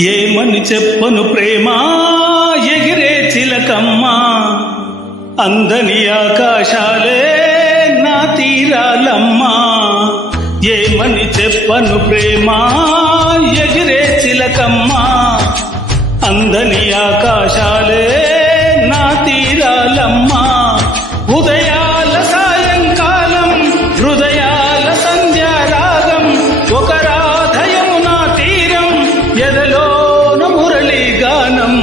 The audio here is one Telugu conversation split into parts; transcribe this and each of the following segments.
ఏమని చెప్పను ప్రేమ ఎగిరే చిలకమ్మ, అందని ఆకాశాలే నా తీరాలమ్మా. ఏమని చెప్పను ప్రేమ ఎగిరే చిలకమ్మ, అందని ఆకాశాలే నా తీరాలమ్మా. ఉదయాల సాయంకాలం హృదయాల సంధ్యారాగం, ఒక రాధయమునా తీరం ఎదలోన మురళీ గానం.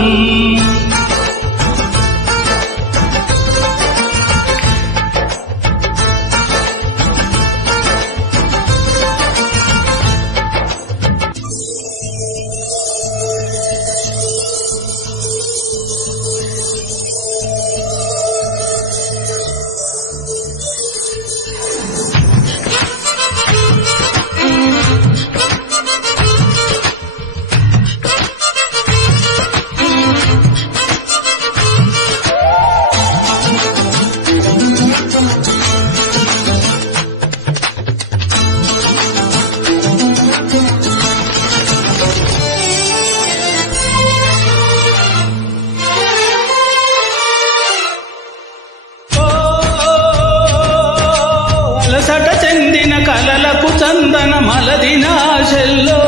అలసట చెందిన కలలకు చందన మలదిన ఆశల్లో,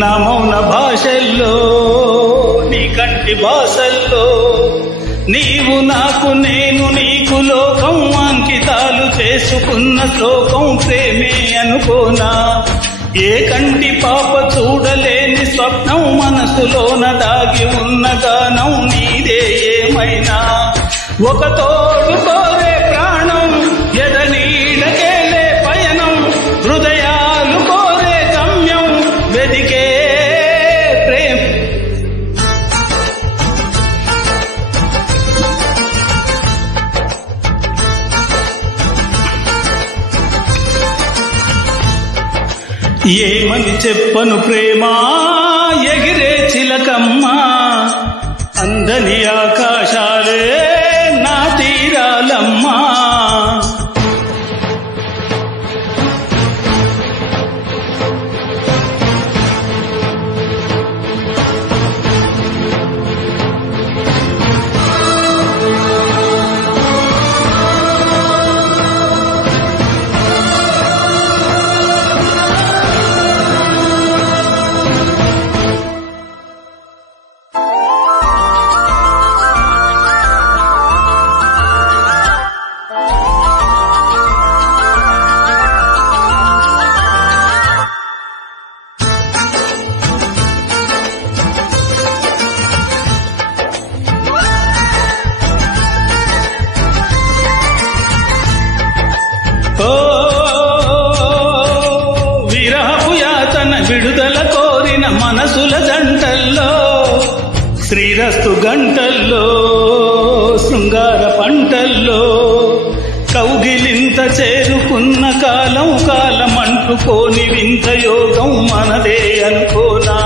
నా మౌన భాషల్లో నీ కంటి భాషల్లో. నీవు నాకు నేను నీకు లోకం, అంకితాలు చేసుకున్న శ్లోకం ప్రేమే అనుకోనా. ఏ కంటి పాప చూడలేని స్వప్నం, మనసులోన దాగి ఉన్న గానం నీదే ఏమైనా. ఒక తోడు కోరే ప్రాణం, ఎదనీడకేలే పయనం, హృదయాలు కోరే గమ్యం వెదికే ప్రేమ. ఏమని చెప్పను ప్రేమ ఎగిరే చిలకమ్మ, అందని ఆకాశాలే నా తీరాలమ్మా. విరహపు యాతన విడుదల కోరిన మనసుల జంటల్లో, శ్రీరస్తు గంటల్లో శృంగార పంటల్లో. కౌగిలింత చేరుకున్న కాలం, కాలమంటుకోని వింత యోగం మనదే అనుకోనా.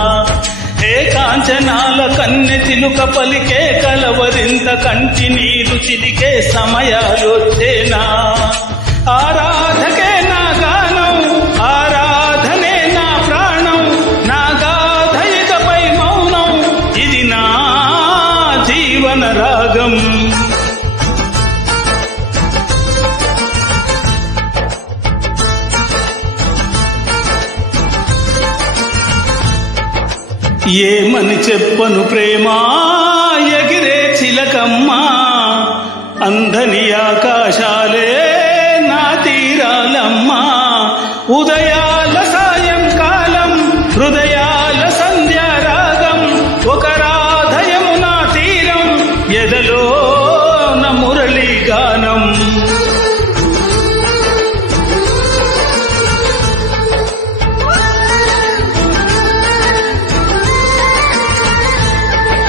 ఏ కాంచనాల కన్నె చిలుక పలికే కలవరింత, కంటి నీరు చిలికే సమయాలొచ్చేనా. ఆరాధకే నా గానం, ఆరాధనే నా ప్రాణం, నా గాథయికపై మౌనం, ఇది నా జీవన రాగం. ఏమని చెప్పను ప్రేమ ఎగిరే చిలకమ్మ, అందని